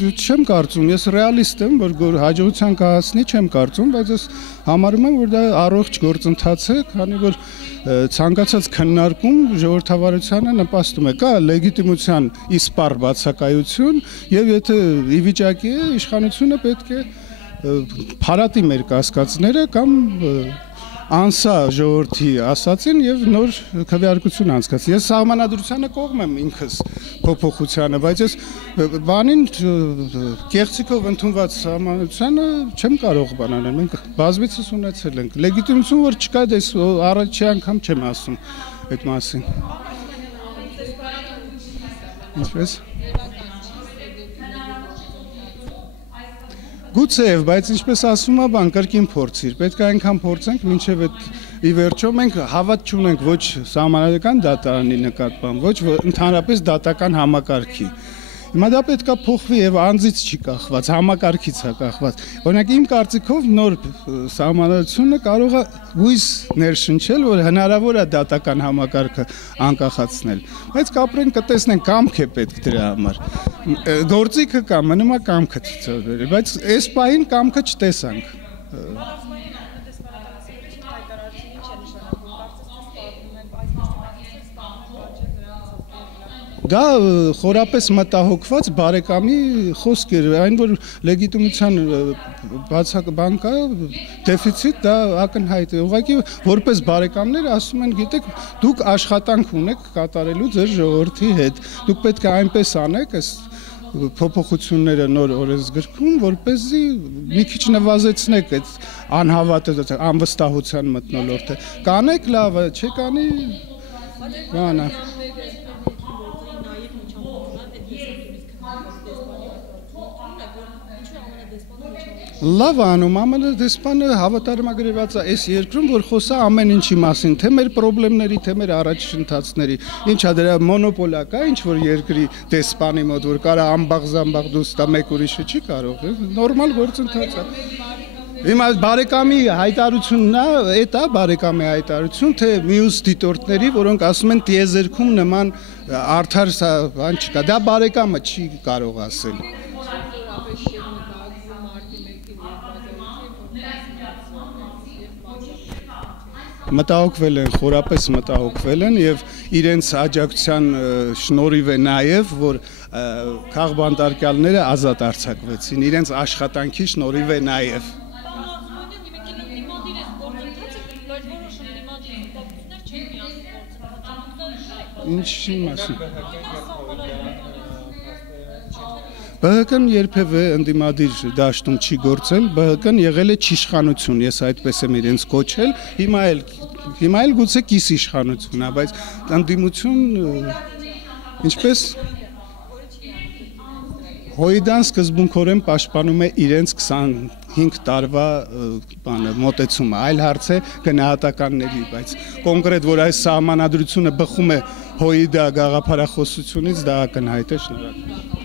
չեմ կարծում, ես ռեալիստ եմ, որ հաջողության կհասնի, չեմ կարծում, բայց ես համարում եմ, որ դա առողջ գործընթաց է, քանի որ ցանկացած քննարկում ժողովրդավարությանը նպաստում է։ Կա լեգիտիմության իսպառ բացակայություն, եւ եթե ի վիճակի է, իշխանությունը պետք է փարատի մեր կասկածները կամ անսա ժողովրդի ասացին եւ նոր քվեարկություն անցկացրի։ Ես սահմանադրությանը կողմ եմ ինքս փոփոխությանը, բայց ես բանին կեղծիքով ընդունված սահմանադրությանը չեմ կարող բանանել։ Մենք բազմիցս ունեցել ենք լեգիտիմություն, որ չկա, դες առաջի անգամ չեմ ասում այդ մասին։ Ինչպես Գուցեև, բայց ինչպես ասում է, բան կրկին փորձիր, պետք է այնքան փորձենք, մինչև այդ ի վերջո մենք հավատ չունենք ոչ սահմանադրական դատարանի նկատմամբ, ոչ ընդհանրապես դատական համակարգի։ Հիմա դա պետք է փոխվի եւ անձից չի կախված, համակարգից է կախված։ Օրինակ իմ կարծիքով նոր սահմանադրությունը կարող է հույս ներշնչել, որ հնարավոր է դատական համակարգը անկախացնել։ Բայց կապրեն կտեսնեն կամք է պետք դրա համար։ Գործիքը կա, մնում է կամքը ցուցաբերել, բայց այս պահին կամքը չտեսանք։ Դա խորապես մտահոգված բարեկամի խոսք էր, այն որ լեգիտիմության բան կա, դեֆիցիտ, դա ակնհայտ է։ Ուղղակի որպես բարեկամներ ասում են, գիտեք, դուք աշխատանք ունեք կատարելու ձեր ժողովրդի հետ։ Դուք պետք է այնպես անեք, այս փոփոխությունները նոր օրենսգրքում, որպեսզի մի քիչ նվազեցնեք այդ անհավատը, անվստահության մթնոլորտը։ Կանեք լավ է, չկանի բանա։ Լավ անում, ԱՄՆ դեսպանը հավատարմագրված է այս երկրում, որ խոսա ամեն ինչի մասին, թե մեր խնդիրների, թե մեր առաջընթացների։ Ինչա դրա մոնոպոլիա կա, ինչ որ երկրի դեսպանի մոտ, որ կարա ամբաղ-զամբաղ դուստա մեկ ուրիշը չի կարող, նորմալ գործընթաց է։ Հիմա բարեկամի հայտարարությունն է, դա բարեկամի հայտարարություն, թե մյուս դիտորդների, որոնք ասում են տիեզերքում նման արդար բան չկա, դա բարեկամը չի կարող ասել։ Մտահոգվել են, խորապես մտահոգվել են եւ իրենց աջակցության շնորհիվ է նաեւ, որ քաղբանտարկյալները ազատ արձակվեցին, իրենց աշխատանքի շնորհիվ է նաեւ։ Ինչի մասին։ ԲՀԿ-ն երբևէ ընդդիմադիր դաշտում չի գործել, ԲՀԿ-ն եղել է չիշխանություն, ես այդպես եմ իրենց կոչել, հիմա էլ գուցե կիս իշխանություն է, բայց ընդդիմություն ինչպես Հոյդան սկզբունքորեն պաշտպանում է իրենց 25 տարվա մոտեցումը, այլ հարց է գնահատականների, բայց կոնկրետ որ այս սահմանադրությունը բխում է Հոյդա գաղափարախոսությունից, դա ակնհայտ է, շնորհակալ։